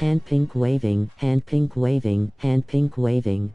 hand pink waving, hand pink waving, hand pink waving.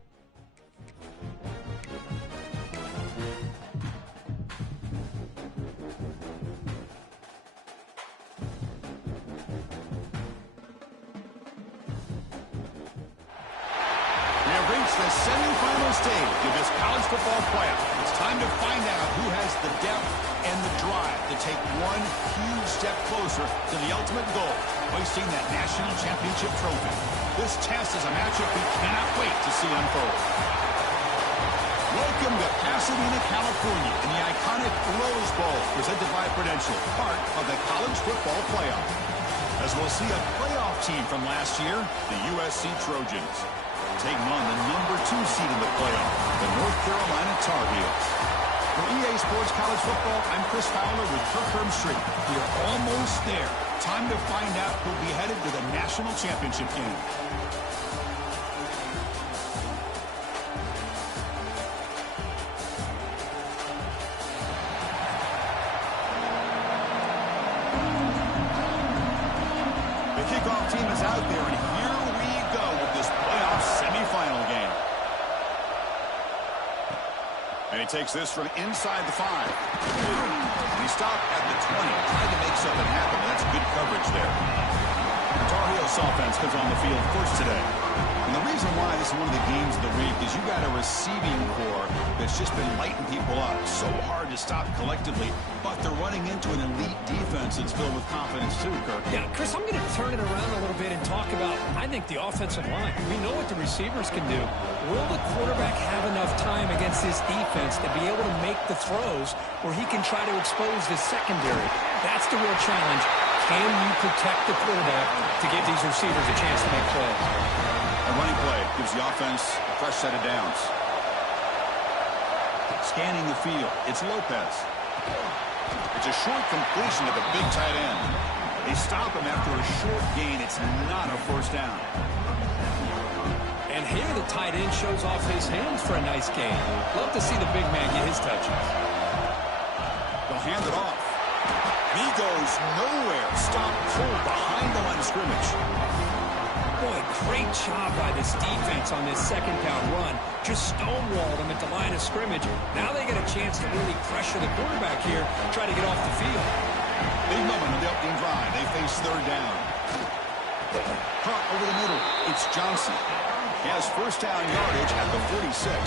The semifinal stage of this college football playoff. It's time to find out who has the depth and the drive to take one huge step closer to the ultimate goal, hoisting that national championship trophy. This test is a matchup we cannot wait to see unfold. Welcome to Pasadena, California, in the iconic Rosebowl, presented by Prudential, part of the college football playoff. As we'll see a playoff team from last year, the USC Trojans, taking on the number 2 seed in the playoff, the North Carolina Tar Heels. For EA Sports College Football, I'm Chris Fowler with Kirk Herbstreit. We are almost there. Time to find out who'll be headed to the national championship game. The kickoff team is out there, and here we go with this playoff semifinal game. And he takes this from inside the 5. And he stopped at the 20, trying to make something happen, but that's good coverage there. The Tar Heels offense comes on the field first today. And the reason why this is one of the games of the week is you got a receiving core that's just been lighting people up. So hard to stop collectively, but they're running into an elite defense that's filled with confidence too, Kirk. Yeah, Chris, I'm going to turn it around a little bit and talk about, I think, the offensive line. We know what the receivers can do. Will the quarterback have enough time against this defense to be able to make the throws where he can try to expose the secondary? That's the real challenge. Can you protect the quarterback to give these receivers a chance to make plays? A running play gives the offense a fresh set of downs. Scanning the field, it's Lopez. It's a short completion to the big tight end. They stop him after a short gain. It's not a first down. And here the tight end shows off his hands for a nice gain. Love to see the big man get his touches. They'll hand it off. And he goes nowhere. Stop pulled behind the line of scrimmage. Boy, great job by this defense on this second down run. Just stonewalled him at the line of scrimmage. Now they get a chance to really pressure the quarterback here, try to get off the field. Big moment on the opening drive. They face third down. Caught over the middle. It's Johnson. He has first down yardage at the 46.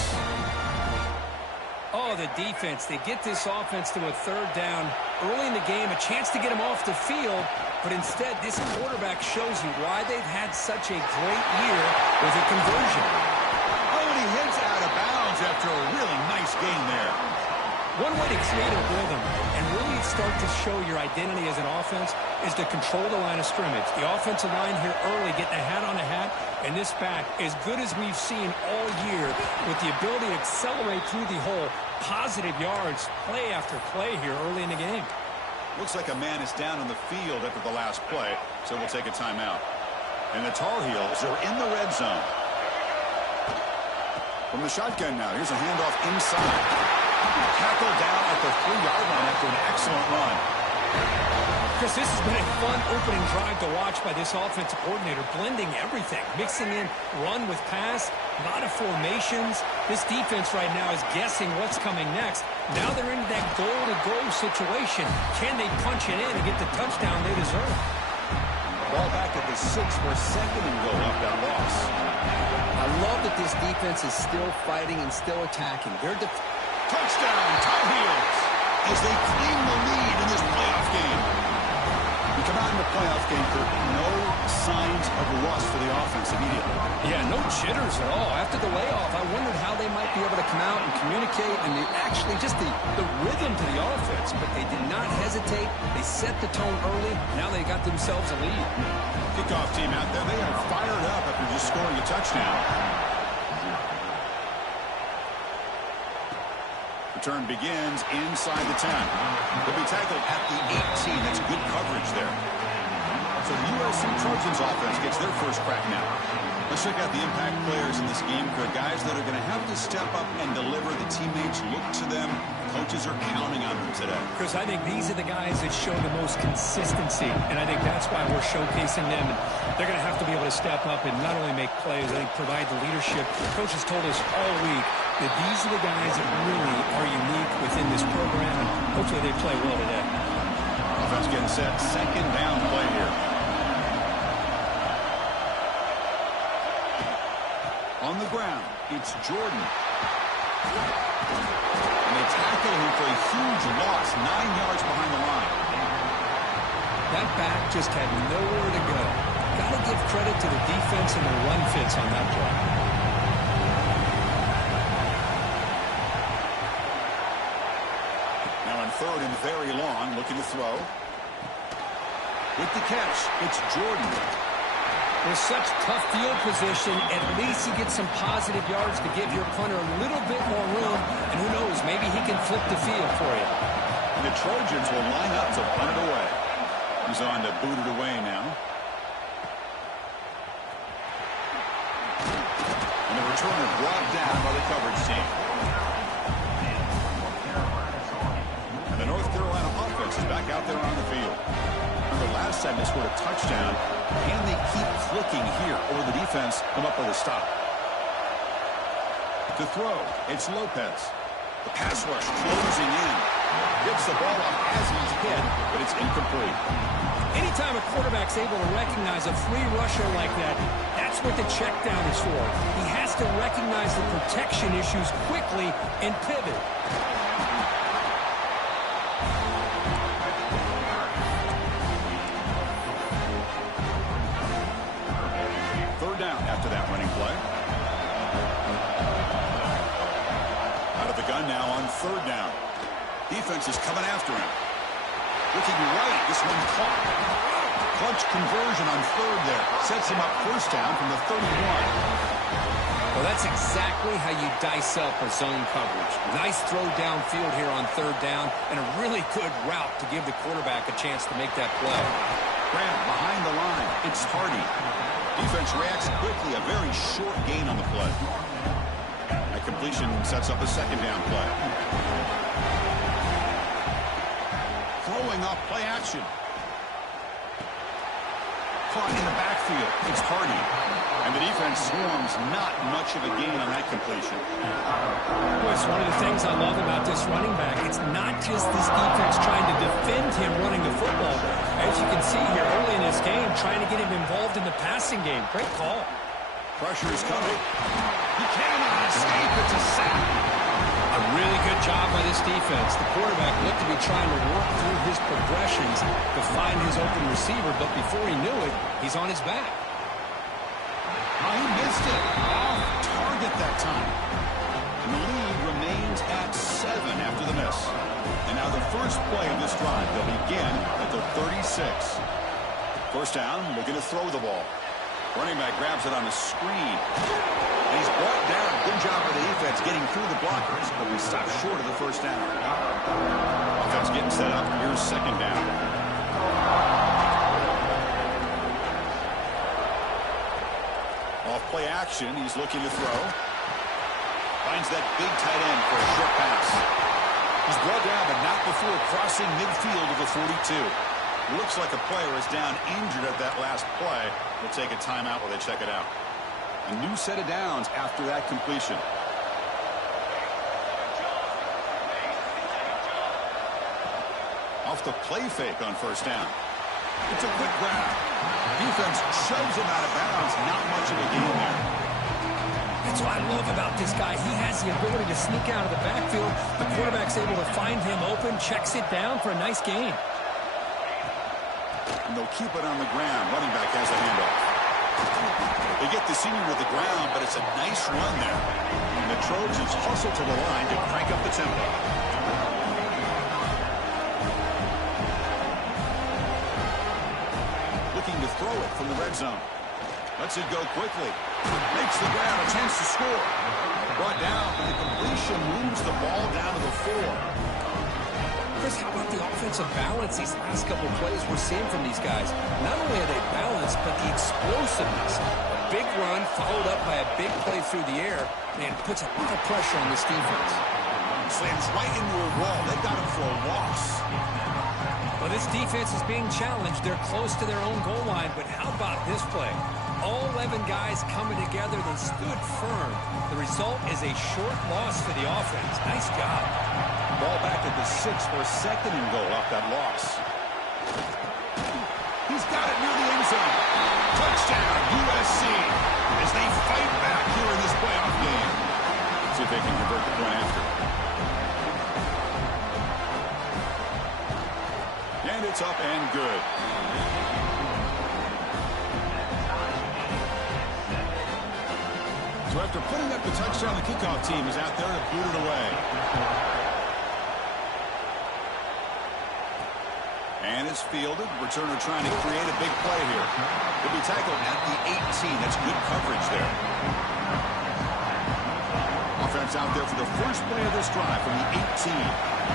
Oh, the defense. They get this offense to a third down early in the game, a chance to get him off the field. But instead, this quarterback shows you why they've had such a great year with a conversion. Oh, and he heads out of bounds after a really nice gain there. One way to create a rhythm and really start to show your identity as an offense is to control the line of scrimmage. The offensive line here early getting a hat on a hat, and this back as good as we've seen all year with the ability to accelerate through the hole, positive yards, play after play here early in the game. Looks like a man is down on the field after the last play, so we'll take a timeout. And the Tar Heels are in the red zone. From the shotgun now, here's a handoff inside. Tackled down at the 3-yard line after an excellent run. Chris, this has been a fun opening drive to watch by this offensive coordinator, blending everything, mixing in run with pass, a lot of formations. This defense right now is guessing what's coming next. Now they're into that goal-to-goal situation. Can they punch it in and get the touchdown they deserve? Ball back at the 6 for second and goal off that loss. I love that this defense is still fighting and still attacking. They're touchdown, Tar Heels, as they claim the lead in this playoff game. We come out in the playoff game, Kirk, no signs of rust for the offense immediately. Yeah, no jitters at all. After the layoff, I wondered how they might be able to come out and communicate and actually just the rhythm to the offense, but they did not hesitate. They set the tone early. Now they got themselves a lead. Kickoff team out there, they are fired up after just scoring a touchdown. Return begins inside the 10. They'll be tackled at the 18. That's good coverage there. So the USC Trojans offense gets their first crack now. Let's check out the impact players in this game for guys that are going to have to step up and deliver. The teammates look to them Coaches are counting on them today. Chris, I think these are the guys that show the most consistency, and I think that's why we're showcasing them. They're going to have to be able to step up and not only make plays, I think provide the leadership. The coaches told us all week that these are the guys that really are unique within this program, and hopefully they play well today. Offense getting set. Second down play here. On the ground, it's Jordan. And they tackle him for a huge loss, 9 yards behind the line. That back just had nowhere to go. Got to give credit to the defense and the run fits on that play. Now on third and very long, looking to throw. With the catch, it's Jordan. With such tough field position, at least he gets some positive yards to give your punter a little bit more room. And who knows, maybe he can flip the field for you. The Trojans will line up to punt it away. He's on to boot it away now. And the returner brought down by the coverage team. And the North Carolina offense is back out there on the field. Remember, last time they scored a touchdown. Can they keep clicking here, or the defense come up with a stop? To throw, it's Lopez. The pass rush closing in. Gets the ball up as he's hit, but it's incomplete. Anytime a quarterback's able to recognize a free rusher like that, that's what the check down is for. He has to recognize the protection issues quickly and pivot. Third down after that running play. Out of the gun now on third down. Defense is coming after him. Looking right, this one caught. Clutch conversion on third there. Sets him up first down from the 31. Well, that's exactly how you dice up a zone coverage. Nice throw downfield here on third down, and a really good route to give the quarterback a chance to make that play. Grant behind the line. It's Hardy. Defense reacts quickly. A very short gain on the play. That completion sets up a second down play. Throwing off play action. Caught in the backfield. It's Hardy. And the defense swarms. Not much of a gain on that completion. Boy, it's one of the things I love about this running back. It's not just this defense trying to defend him running the football. As you can see here early in this game, trying to get him involved in the passing game. Great call. Pressure is coming. He cannot escape. It's a sack. A really good job by this defense. The quarterback looked to be trying to work through his progressions to find his open receiver, but before he knew it, he's on his back. Oh, he missed it. Off target that time. And the lead remains at 7 after the miss. And now the first play of this drive. They'll begin at the 36. First down, looking to throw the ball. Running back grabs it on a screen. And he's brought down. Good job by the defense getting through the blockers, but we stop short of the first down. Offense getting set up. Here's second down. Off play action. He's looking to throw. Finds that big tight end for a short pass. He's brought down, but not before crossing midfield of the 42. Looks like a player is down injured at that last play. We'll take a timeout while they check it out. A new set of downs after that completion. Off the play fake on first down. It's a quick grab. Defense shoves him out of bounds. Not much of a gain there. That's what I love about this guy. He has the ability to sneak out of the backfield. The quarterback's able to find him open, checks it down for a nice gain. And they'll keep it on the ground. Running back has the handoff. They get the senior to the ground, but it's a nice run there. And the Trojans hustle to the line to crank up the tempo. Looking to throw it from the red zone. Lets it go quickly. Makes the grab, a chance to score. Brought down, and the completion moves the ball down to the 4. Chris, how about the offensive balance these last couple plays we're seeing from these guys? Not only are they balanced, but the explosiveness. A big run followed up by a big play through the air, and puts a lot of pressure on this defense. Slams right into a wall. They got him for a loss. Well, this defense is being challenged. They're close to their own goal line, but how about this play? All 11 guys coming together. They stood firm. The result is a short loss for the offense. Nice job. Ball back at the 6 for a second and goal off that loss. He's got it near the end zone. Touchdown, USC, as they fight back here in this playoff game. See if they can convert the point after. And it's up and good. So after putting up the touchdown, the kickoff team is out there to boot it away. And it's fielded. Returner trying to create a big play here. He'll be tackled at the 18. That's good coverage there. Offense out there for the first play of this drive from the 18.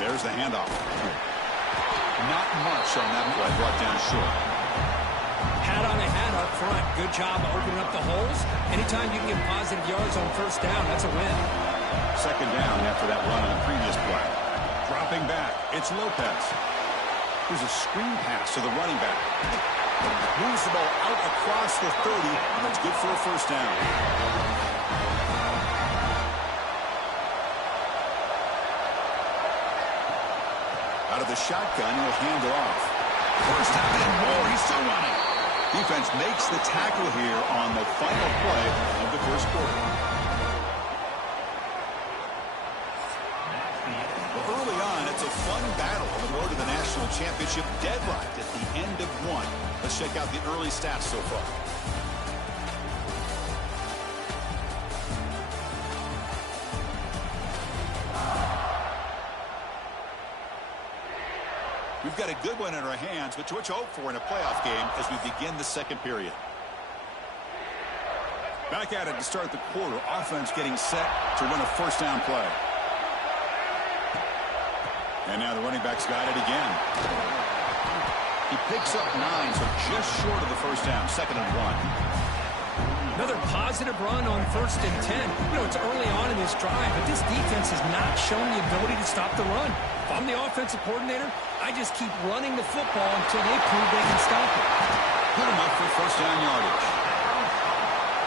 There's the handoff. Not much on that play, brought down short. Hat on a hat up front. Good job opening up the holes. Anytime you can get positive yards on first down, that's a win. Second down after that run on the previous play. Dropping back, it's Lopez. Here's a screen pass to the running back. Moves the ball out across the 30. That's good for a first down. Out of the shotgun, he'll hand it off. First down and more. He's still running. Defense makes the tackle here on the final play of the first quarter. Well, early on, it's a fun battle on the road to the national championship, deadlocked at the end of one. Let's check out the early stats so far. We've got a good one in our hands, but what you hope for in a playoff game as we begin the second period. Back at it to start the quarter. Offense getting set to run a first down play. And now the running back's got it again. He picks up 9, so just short of the first down. Second and 1. Another positive run on first and 10. You know, it's early on in this drive, but this defense has not shown the ability to stop the run. If I'm the offensive coordinator, I just keep running the football until they prove they can stop it. Put him up for first down yardage.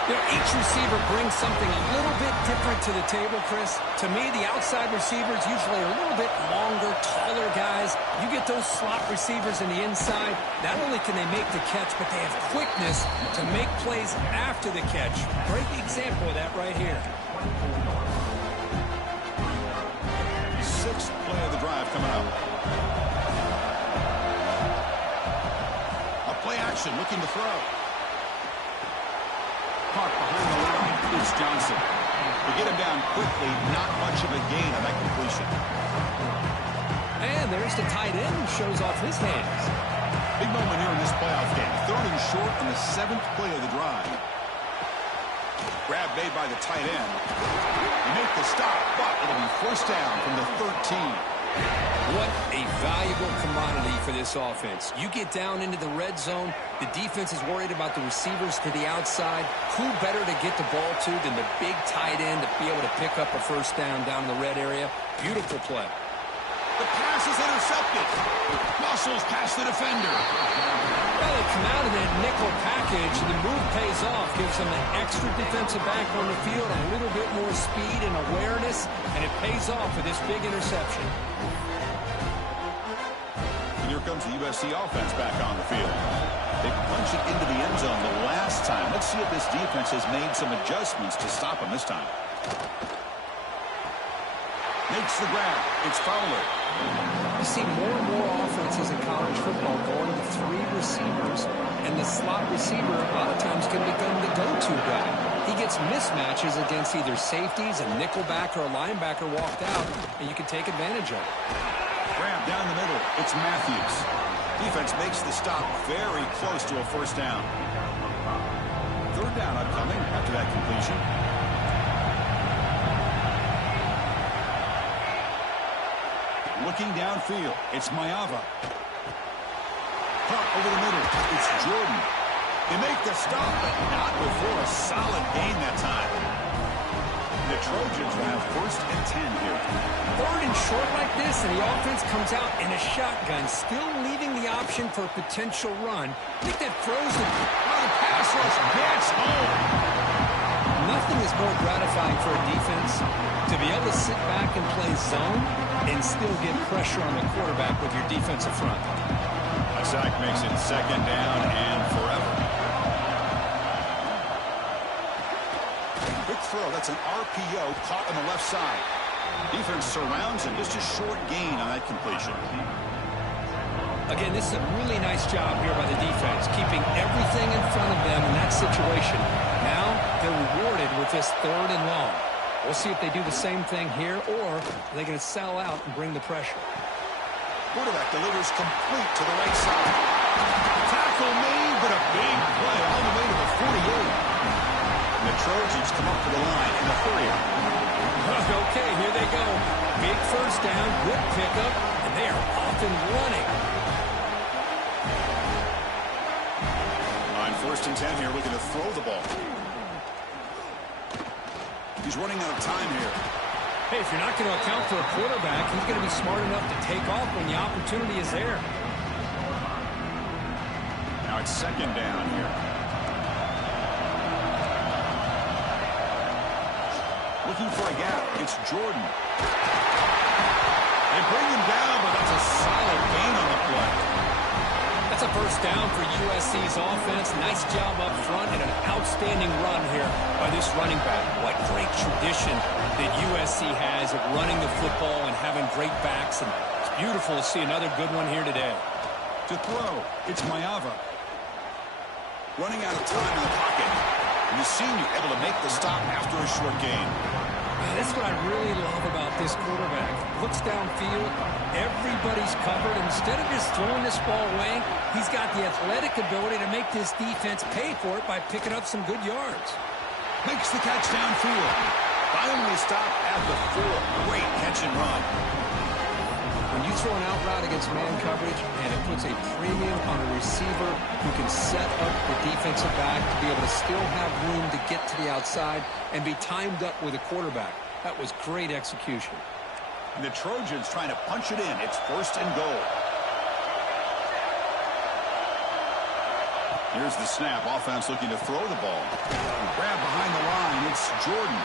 You know, each receiver brings something a little bit different to the table, Chris. To me, the outside receivers usually are a little bit longer, taller guys. You get those slot receivers in the inside, not only can they make the catch, but they have quickness to make plays after the catch. Great example of that right here. Sixth play of the drive coming up. A play action, looking to throw. Caught behind the line is Johnson. To get him down quickly, not much of a gain on that completion. And there's the tight end who shows off his hands. Big moment here in this playoff game. Third and short on the 7th play of the drive. Grab made by the tight end. You make the stop, but it'll be first down from the 13. What a valuable commodity for this offense. You get down into the red zone, the defense is worried about the receivers to the outside. Who better to get the ball to than the big tight end to be able to pick up a first down in the red area? Beautiful play. The pass is intercepted. Muscles past the defender. Well, they come out of that nickel package, and the move pays off. Gives them an extra defensive back on the field, a little bit more speed and awareness, and it pays off for this big interception. And here comes the USC offense back on the field. They punch it into the end zone the last time. Let's see if this defense has made some adjustments to stop them this time. Makes the grab. It's Fowler. You see more and more offenses in college football going to 3 receivers, and the slot receiver a lot of times can become the go-to guy. He gets mismatches against either safeties, a nickelback, or a linebacker walked out, and you can take advantage of it. Grab down the middle. It's Matthews. Defense makes the stop very close to a first down. Third down upcoming after that completion. Looking downfield, it's Mayava. punt over the middle. It's Jordan. They make the stop, but not before a solid gain that time. The Trojans will have 1st and 10 here. 3rd and short like this, and the offense comes out in a shotgun, still leaving the option for a potential run. I think that throws the pass rush gets home. Nothing is more gratifying for a defense to be able to sit back and play zone and still get pressure on the quarterback with your defensive front. A sack makes it 2nd down and forever. Quick throw. That's an RPO caught on the left side. Defense surrounds him. Just a short gain on that completion. Again, this is a really nice job here by the defense, keeping everything in front of them in that situation. Now they're rewarded with this 3rd and long. We'll see if they do the same thing here, or are they going to sell out and bring the pressure. Quarterback delivers complete to the right side. Tackle made, but a big play all the way to the 48. And the Trojans come up to the line in the 30. Okay, here they go. Big 1st down, good pickup, and they are off and running. On 1st and 10 here, looking to throw the ball. He's running out of time here. Hey, if you're not going to account for a quarterback, he's going to be smart enough to take off when the opportunity is there. Now it's 2nd down here. Looking for a gap. It's Jordan. They bring him down, but that's a solid gain on the play. That's a 1st down for USC's offense. Nice job up front and an outstanding run here by this running back. What great tradition that USC has of running the football and having great backs. And it's beautiful to see another good one here today. To throw, it's Mayava. Running out of time in the pocket. And the senior able to make the stop after a short gain. That's what I really love about this quarterback. Looks downfield, everybody's covered. Instead of just throwing this ball away, he's got the athletic ability to make this defense pay for it by picking up some good yards. Makes the catch downfield. Finally stopped at the 4. Great catch and run. When you throw an out route against man coverage, and it puts a premium on a receiver who can set up the defensive back to be able to still have room to get to the outside and be timed up with a quarterback. That was great execution. And the Trojans trying to punch it in. It's 1st and goal. Here's the snap. Offense looking to throw the ball. Grab behind the line. It's Jordan.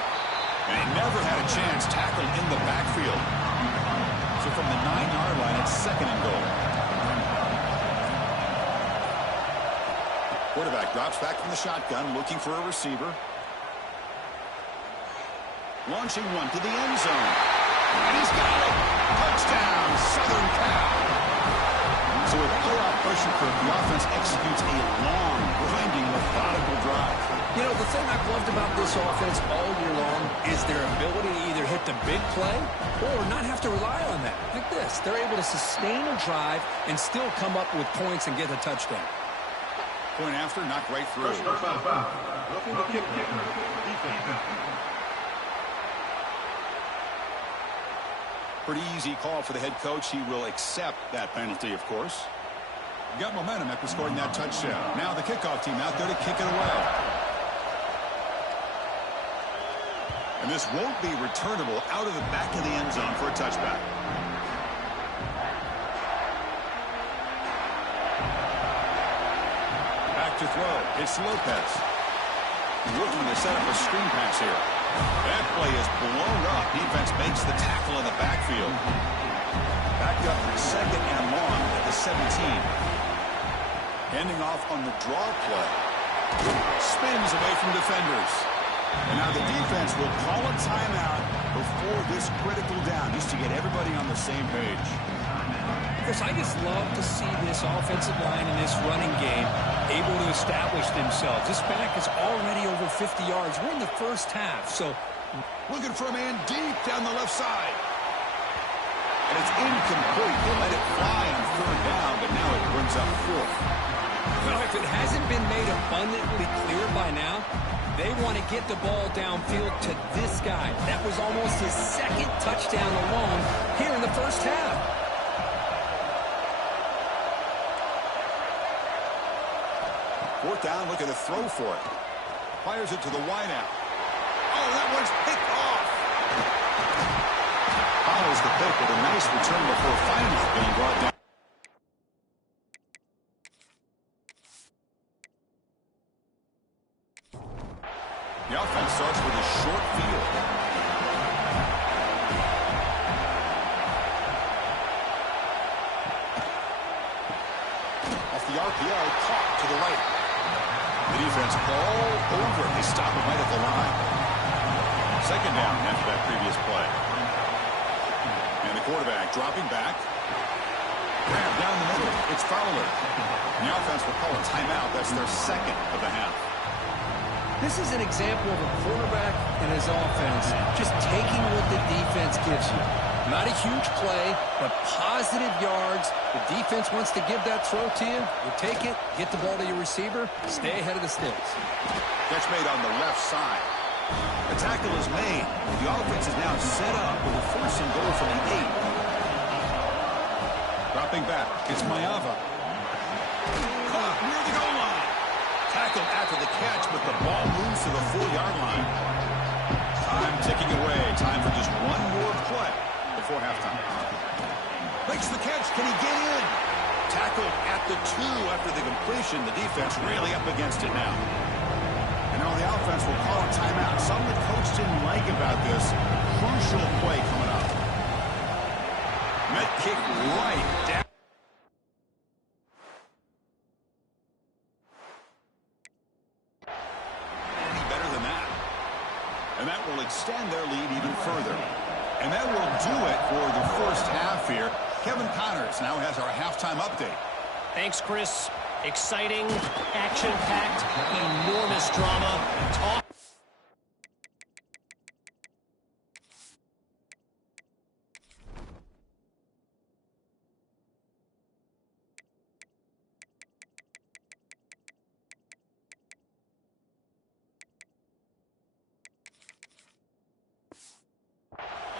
And he never had a chance. Tackled in the backfield. So from the 9-yard line, it's 2nd and goal. Quarterback drops back from the shotgun, looking for a receiver. Launching one to the end zone. And he's got it. Touchdown, Southern Cal. So with playoff pressure, the offense executes a long, grinding, methodical drive. You know, the thing I've loved about this offense all year long is their ability to either hit the big play or not have to rely on that. Like this, they're able to sustain a drive and still come up with points and get a touchdown. Point after, knocked right through. Pretty easy call for the head coach. He will accept that penalty, of course. Got momentum after scoring that touchdown. Now the kickoff team out there to kick it away. And this won't be returnable out of the back of the end zone for a touchback. Back to throw. It's Lopez. Looking to set up a screen pass here. That play is blown up. Defense makes the tackle in the backfield. Back up 2nd and long at the 17. Handing off on the draw play. Spins away from defenders. And now the defense will call a timeout before this critical down, just to get everybody on the same page. Chris, I just love to see this offensive line and this running game able to establish themselves. This back is already over 50 yards. We're in the 1st half, so looking for a man deep down the left side. And it's incomplete. They let it fly on 3rd down, but now it brings up 4th. Well, if it hasn't been made abundantly clear by now, they want to get the ball downfield to this guy. That was almost his 2nd touchdown alone here in the 1st half. fourth down, looking to throw for it. Fires it to the wideout. Oh, that one's picked off. Follows the pick with a nice return before finally being brought down. The offense starts with a short field. Off the RPO, caught to the right. The defense all over. They stop it right at the line. Second down after that previous play. And the quarterback dropping back. Grab down the middle. It's Fowler. And the offense will call a timeout. That's their second of the half. This is an example of a quarterback and his offense just taking what the defense gives you. Not a huge play, but positive yards. The defense wants to give that throw to you. You take it, get the ball to your receiver, stay ahead of the sticks. Catch made on the left side. The tackle is made. The offense is now set up with a first and goal from the 8. Dropping back, it's Mayava. Caught near the goal line. Tackled after the catch, but the ball moves to the 4-yard line. Time ticking away. Time for just one more play before halftime. Makes the catch. Can he get in? Tackled at the 2 after the completion. The defense really up against it now. And now the offense will call a timeout. Something the coach didn't like about this. Crucial play coming up. Met kick right down. And that will extend their lead even further. And that will do it for the first half here. Kevin Connors now has our halftime update. Thanks, Chris. Exciting, action-packed, enormous drama.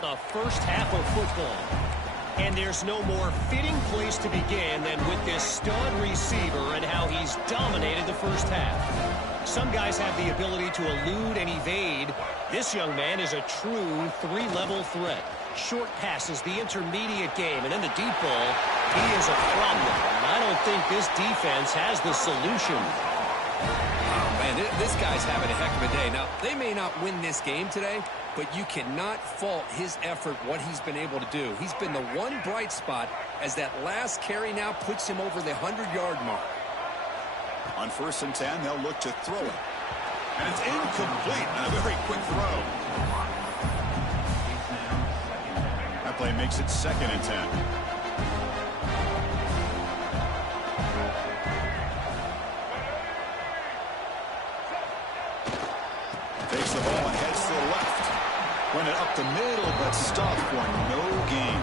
The first half of football. And there's no more fitting place to begin than with this stud receiver and how he's dominated the first half. Some guys have the ability to elude and evade. This young man is a true 3-level threat. Short passes, the intermediate game, and then the deep ball. He is a problem, and I don't think this defense has the solution. Oh, man, this guy's having a heck of a day. Now, they may not win this game today, but you cannot fault his effort, what he's been able to do. He's been the one bright spot as that last carry now puts him over the 100-yard mark. On 1st and 10, they'll look to throw it. And it's incomplete on a very quick throw. That play makes it 2nd and 10. Takes the ball and heads to the left. Run it up the middle, but stopped for no gain.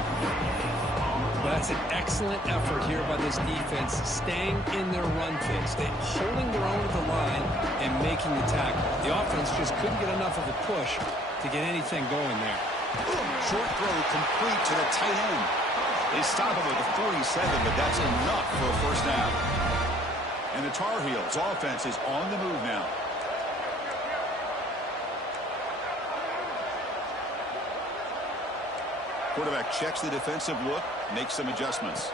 That's an excellent effort here by this defense, staying in their run phase, holding their own at the line and making the tackle. The offense just couldn't get enough of a push to get anything going there. Short throw complete to the tight end. They stop him at the 47, but that's enough for a first down. And the Tar Heels offense is on the move now. Quarterback checks the defensive look, makes some adjustments.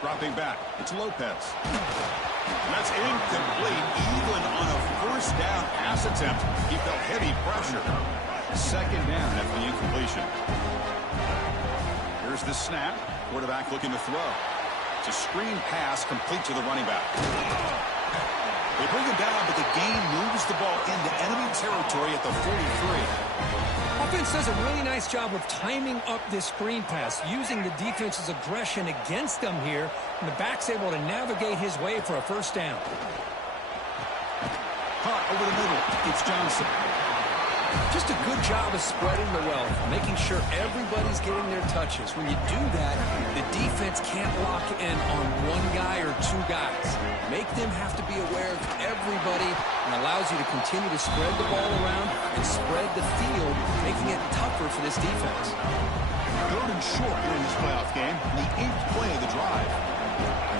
Dropping back, it's Lopez. And that's incomplete, even on a first down pass attempt. He felt heavy pressure. 2nd down after the incompletion. Here's the snap. Quarterback looking to throw. It's a screen pass complete to the running back. They bring him down, but the gain moves the ball into enemy territory at the 43. Offense does a really nice job of timing up this screen pass, using the defense's aggression against them here, and the back's able to navigate his way for a first down. Caught over the middle. It's Johnson. Just a good job of spreading the wealth, making sure everybody's getting their touches. When you do that, the defense can't lock in on one guy or 2 guys. Make them have to be aware of everybody and allows you to continue to spread the ball around and spread the field, making it tougher for this defense. 3rd and short in this playoff game, the 8th play of the drive.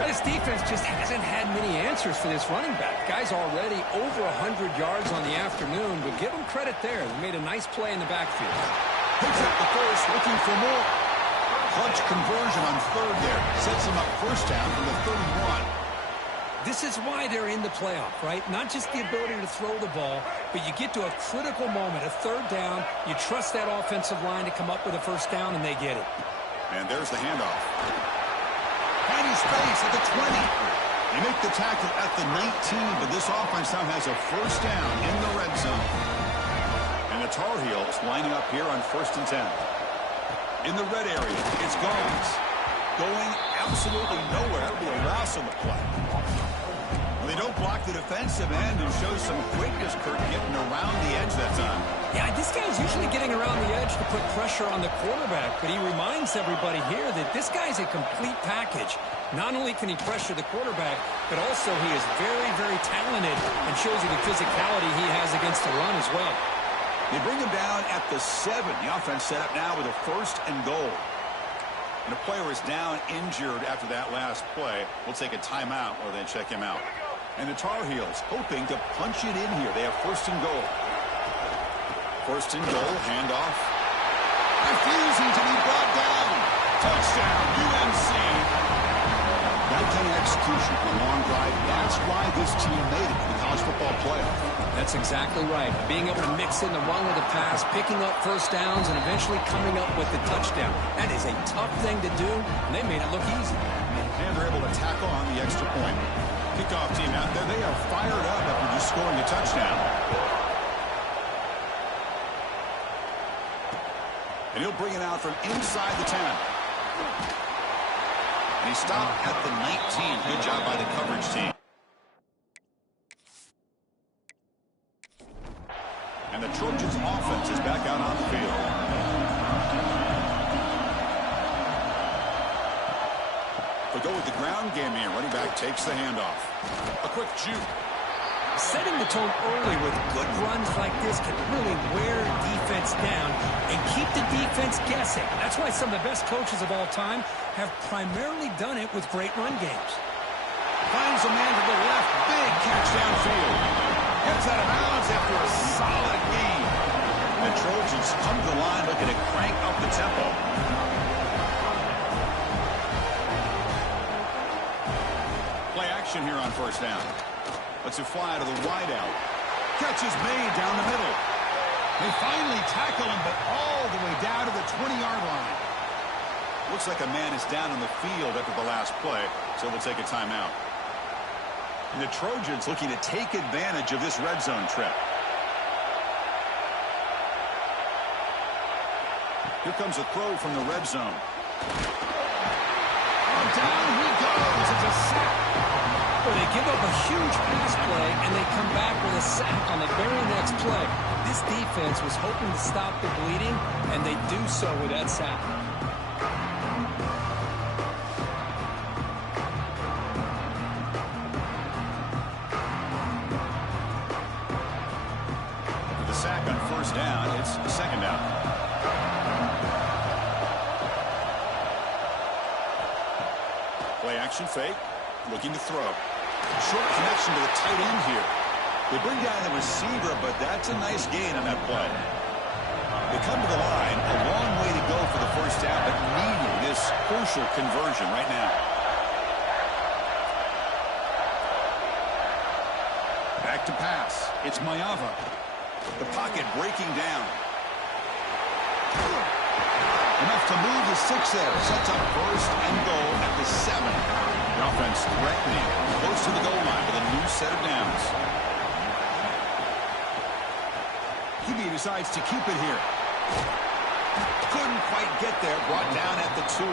This defense just hasn't had many answers for this running back. Guy's already over 100 yards on the afternoon, but give him credit there. They made a nice play in the backfield. Picks up the first, looking for more. Clutch conversion on third there. Sets him up first down from the 31. This is why they're in the playoff, right? Not just the ability to throw the ball, but you get to a critical moment, a third down. You trust that offensive line to come up with a first down, and they get it. And there's the handoff. Finding space at the 20. They make the tackle at the 19, but this offense now has a first down in the red zone. And the Tar Heels lining up here on 1st and 10. In the red area, it's Gomes. Going absolutely nowhere. It'll be a loss on the play. Well, they don't block the defensive end and show some quickness, Kurt, getting around the edge that time. Yeah, this guy's usually getting around the edge to put pressure on the quarterback, but he reminds everybody here that this guy's a complete package. Not only can he pressure the quarterback, but also he is very, very talented and shows you the physicality he has against the run as well. They bring him down at the 7. The offense set up now with a 1st and goal. And the player is down injured after that last play. We'll take a timeout or then check him out. And the Tar Heels hoping to punch it in here. They have 1st and goal. 1st and goal, handoff. Refusing to be brought down. Touchdown, UNC. That kind of execution on a long drive, that's why this team made it to the college football playoff. That's exactly right. Being able to mix in the run with the pass, picking up first downs, and eventually coming up with the touchdown. That is a tough thing to do, and they made it look easy. And they're able to tackle on the extra point. Kickoff team out there, they are fired up after just scoring a touchdown. And he'll bring it out from inside the 10. And he stopped at the 19. Good job by the coverage team. And the Trojans' offense is back out on the field. We go with the ground game here. Running back takes the handoff. A quick juke. Setting the tone early with good runs like this can really wear defense down and keep the defense guessing. That's why some of the best coaches of all time have primarily done it with great run games. Finds a man to the left. Big catch downfield. Gets out of bounds after a solid gain. The Trojans come to the line looking to crank up the tempo. Play action here on 1st down. Lets it fly to the wideout. Catch is made down the middle. They finally tackle him, but all the way down to the 20-yard line. Looks like a man is down on the field after the last play, so we'll take a timeout. And the Trojans looking to take advantage of this red zone trip. Here comes a throw from the red zone. And down he goes. It's a sack. Well, they give up a huge pass play, and they come back with a sack on the very next play. This defense was hoping to stop the bleeding, and they do so with that sack. With the sack on 1st down, it's 2nd down. Play action fake, looking to throw. Short connection to the tight end here. They bring down the receiver, but that's a nice gain on that play. They come to the line, a long way to go for the 1st down, but needing this crucial conversion right now. Back to pass. It's Mayava. The pocket breaking down. Enough to move the 6 there. Sets up 1st and goal at the 7. The offense threatening, close to the goal line with a new set of downs. QB decides to keep it here. Couldn't quite get there, brought down at the 2.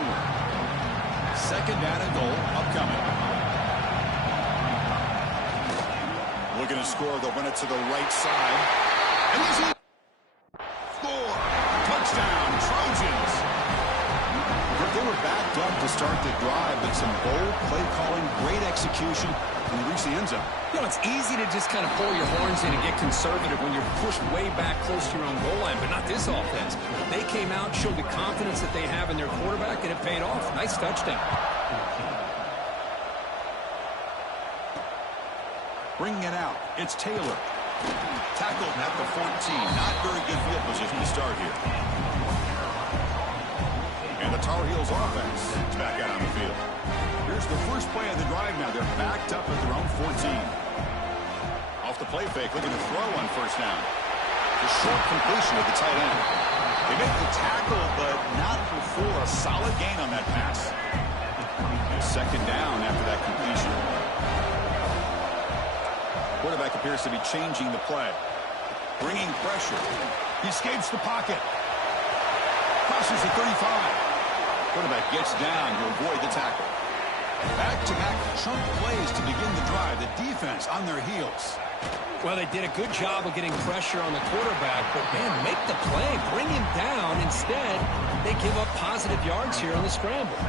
2nd down and goal, upcoming. Looking to score, they'll run it to the right side. And this is score. Touchdown, Trojans. They were backed up to start the drive, but some bold play calling, great execution, and they reach the end zone. You know, it's easy to just kind of pull your horns in and get conservative when you're pushed way back close to your own goal line, but not this offense. They came out, showed the confidence that they have in their quarterback, and it paid off. Nice touchdown. Bringing it out, it's Taylor. Tackled at the 14. Not very good field position to start here. And the Tar Heels offense is back out on the field. Here's the first play of the drive now. They're backed up at their own 14. Off the play fake, looking to throw on first down. The short completion of the tight end. They make the tackle, but not before a solid gain on that pass. And second down after that completion. Quarterback appears to be changing the play. Bringing pressure. He escapes the pocket. Crosses the 35. Quarterback gets down to avoid the tackle. Back-to-back chunk plays to begin the drive. The defense on their heels. Well, they did a good job of getting pressure on the quarterback, but, man, make the play. Bring him down. Instead, they give up positive yards here on the scramble.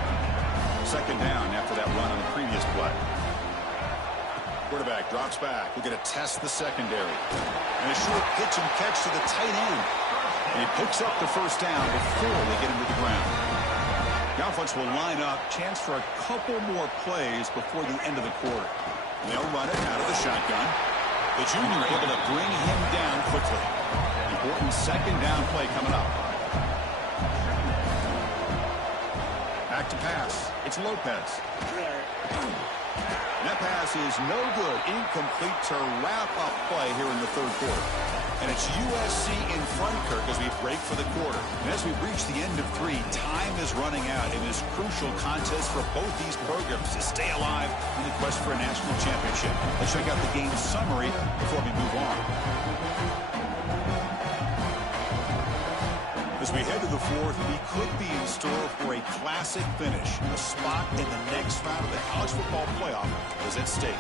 Second down after that run on the previous play. Quarterback drops back. We're going to test the secondary. And a short pitch and catch to the tight end. And he picks up the first down before they get him to the ground. The offense will line up. Chance for a couple more plays before the end of the quarter. And they'll run it out of the shotgun. The junior able to bring him down quickly. Important second down play coming up. Back to pass. It's Lopez. That pass is no good. Incomplete to wrap up play here in the third quarter. And it's USC in front, Kirk, as we break for the quarter. And as we reach the end of 3, time is running out in this crucial contest for both these programs to stay alive in the quest for a national championship. Let's check out the game summary before we move on. As we head to the fourth, we could be in store for a classic finish. A spot in the next round of the college football playoff is at stake.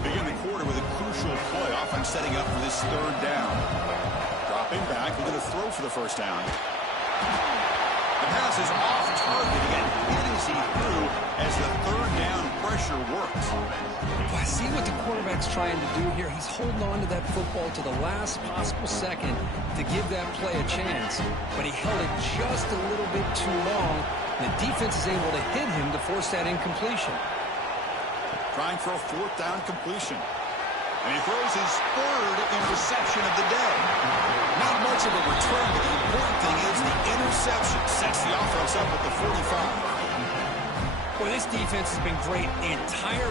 Begin the quarter with a crucial play. Offense setting up for this third down. Dropping back, we're going to throw for the first down. The pass is off target again. Hit as he threw as the third down pressure works. I see what the quarterback's trying to do here. He's holding on to that football to the last possible second to give that play a chance. But he held it just a little bit too long. The defense is able to hit him to force that incompletion. Trying for a fourth down completion. And he throws his third interception of the day. Not much of a return, but the important thing is the interception sets the offense up at the 45. Well, this defense has been great the entire